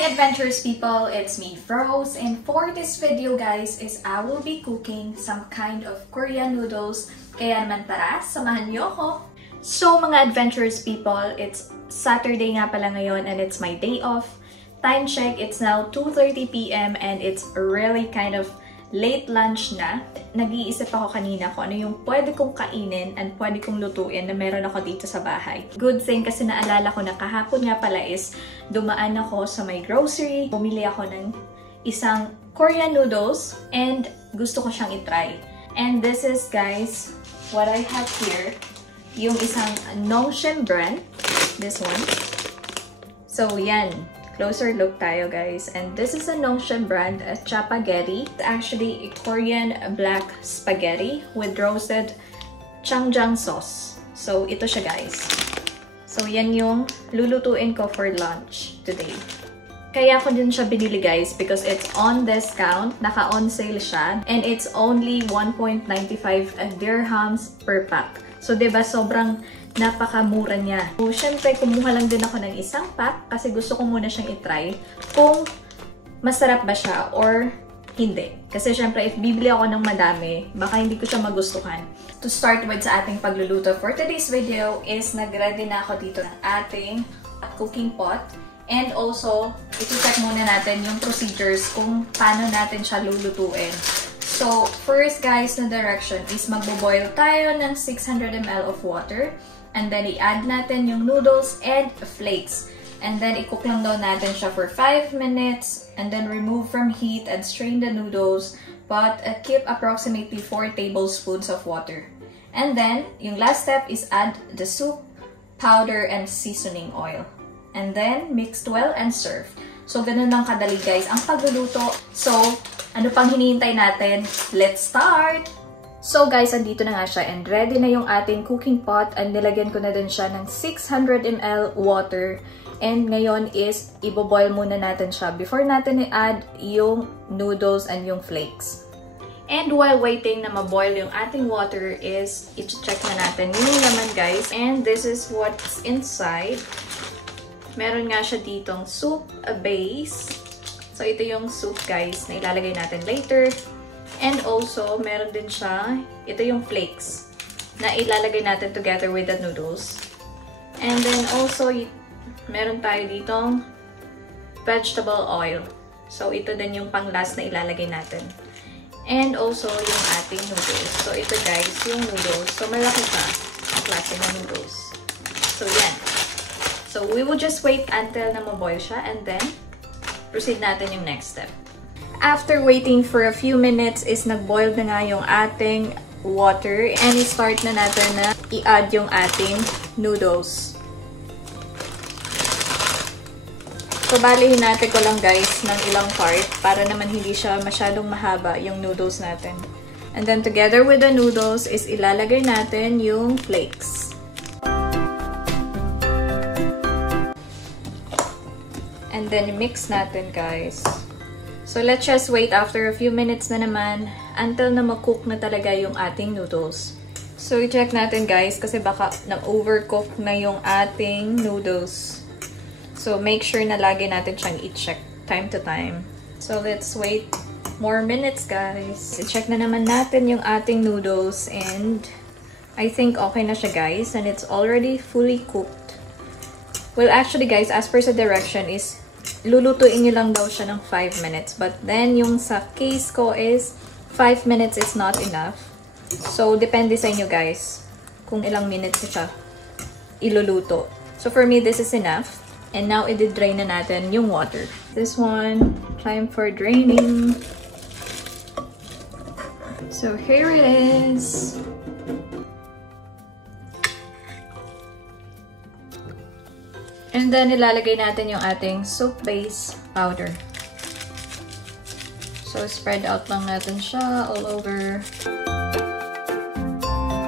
Hi adventurous people, it's me Froze, and for this video guys is I will be cooking some kind of Korean noodles. Kaya naman tara, samahan niyo ako! So mga adventurous people, it's Saturday nga pala ngayon and it's my day off. Time check, it's now 2:30 PM and it's really kind of late lunch na. Nag-iisip ako kanina kung ano yung pwede kong kainin and pwede kong lutuin na meron ako dito sa bahay. Good thing kasi naalala ko na kahapon nga pala is dumaan ako sa may grocery. Bumili ako ng isang Korean noodles and gusto ko siyang itry. And this is guys, what I have here. Yung isang Nongshim brand. This one. So yan. Closer look tayo guys. And this is a Nongshim brand, a Chapaghetti. It's actually a Korean black spaghetti with roasted changjang sauce. So ito siya guys. So yan yung lulutuin ko for lunch today. Kaya ko din siya binili guys because it's on discount. Naka-on sale siya. And it's only 1.95 dirhams per pack. So diba sobrang napakamura niya. So, syempre, kumuha lang din ako ng isang pack kasi gusto ko muna siyang itry kung masarap ba siya or hindi. Kasi syempre, if bibili ako ng madami, baka hindi ko siya magustuhan. To start with sa ating pagluluto for today's video is nag-ready na ako dito ng ating cooking pot. And also, iti-check muna natin yung procedures kung paano natin siya lulutuin. So, first guys na direction is magbo-boil tayo ng 600 ml of water. And then, i-add natin yung noodles and flakes. And then, i-cook lang daw natin siya for 5 minutes. And then, remove from heat and strain the noodles. But, keep approximately 4 tablespoons of water. And then, yung last step is add the soup, powder, and seasoning oil. And then, mixed well and serve. So, ganun lang kadali guys ang pagluluto. So, ano pang hinihintay natin? Let's start! So guys, andito na nga siya and ready na yung ating cooking pot and nilagyan ko na din siya ng 600 ml water. And ngayon is iboboil muna natin siya before natin i-add yung noodles and yung flakes. And while waiting na maboil yung ating water is i-check na natin yung laman guys. And this is what's inside. Meron nga siya ditong soup base. So ito yung soup guys na ilalagay natin later. And also, meron din siya, ito yung flakes na ilalagay natin together with the noodles. And then also, meron tayo ditong vegetable oil. So, ito din yung pang-last na ilalagay natin. And also, yung ating noodles. So, ito guys, yung noodles. So, malaki pa ang klase ng noodles. So, yan. So, we will just wait until na maboil siya and then proceed natin yung next step. After waiting for a few minutes is nag-boil na nga yung ating water and i-start na natin na i-add yung ating noodles. So, balihin natin ko lang guys ng ilang part para naman hindi siya masyadong mahaba yung noodles natin. And then together with the noodles is ilalagay natin yung flakes. And then mix natin guys. So, let's just wait after a few minutes na naman until na mag-cook na talaga yung ating noodles. So, i-check natin guys kasi baka na-overcook na yung ating noodles. So, make sure na lagi natin siyang i-check time to time. So, let's wait more minutes guys. I-check na naman natin yung ating noodles and I think okay na siya guys and it's already fully cooked. Well, actually guys, as per sa direction is lulutuin nyo lang daw siya ng 5 minutes. But then, yung sa case ko is 5 minutes is not enough. So, depende sa inyo guys kung ilang minutes siya iluluto. So, for me, this is enough. And now, i-drain na natin yung water. This one, time for draining. So, here it is. And then, ilalagay natin yung ating soup base powder. So, spread out lang natin siya all over.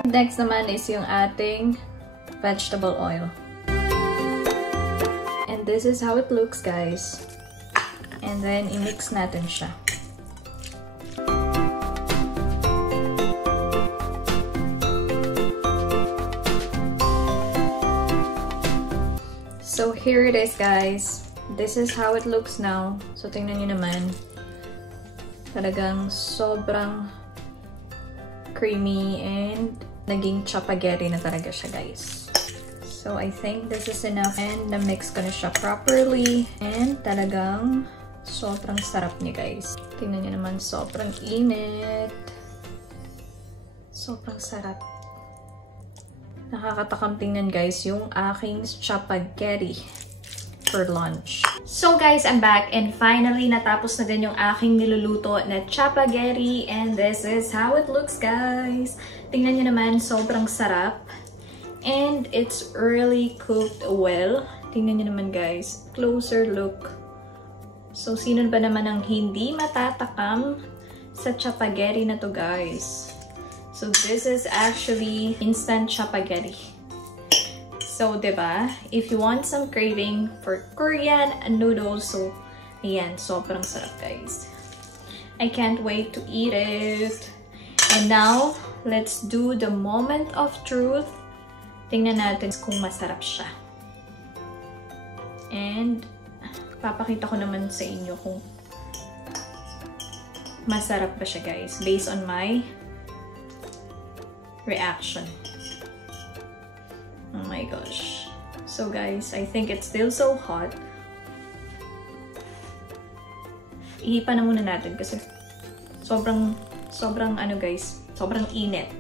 Next naman is yung ating vegetable oil. And this is how it looks, guys. And then, i-mix natin siya. So, here it is, guys. this is how it looks now. So, tingnan nyo naman. Talagang sobrang creamy and naging chapageri na talaga siya, guys. So, I think this is enough. And na-mix ko na siya properly. And talagang sobrang sarap niya, guys. Tingnan nyo naman, sobrang init. Sobrang sarap. Nakakatakam tingnan, guys, yung aking chapageri for lunch. So guys, I'm back and finally natapos na din yung aking niluluto na chapageri and this is how it looks, guys. Tingnan nyo naman, sobrang sarap and it's really cooked well. Tingnan nyo naman, guys, closer look. So sino ba naman ang hindi matatakam sa chapageri na to, guys? So this is actually instant chapageri. So, diba? If you want some craving for Korean noodles, so, ayan, sobrang sarap, guys. I can't wait to eat it. And now, let's do the moment of truth. Tingnan natin kung masarap siya. And, papakita ko naman sa inyo kung masarap ba siya, guys, based on my reaction. Oh my gosh. So guys, I think it's still so hot. Ihipan na muna natin kasi sobrang ano, guys, sobrang init.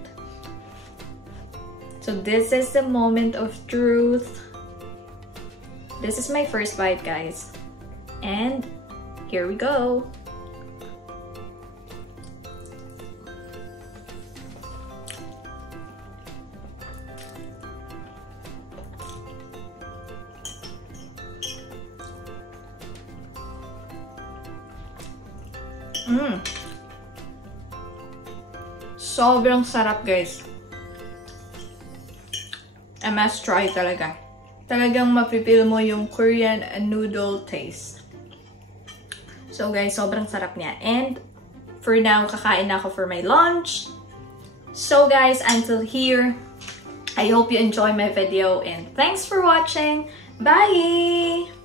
So this is the moment of truth. This is my first bite, guys. And here we go. Sobrang sarap, guys. I must try talaga. Talagang mapipil mo yung Korean noodle taste. So guys, sobrang sarap niya. And for now, kakain na ako for my lunch. So guys, until here, I hope you enjoy my video and thanks for watching. Bye!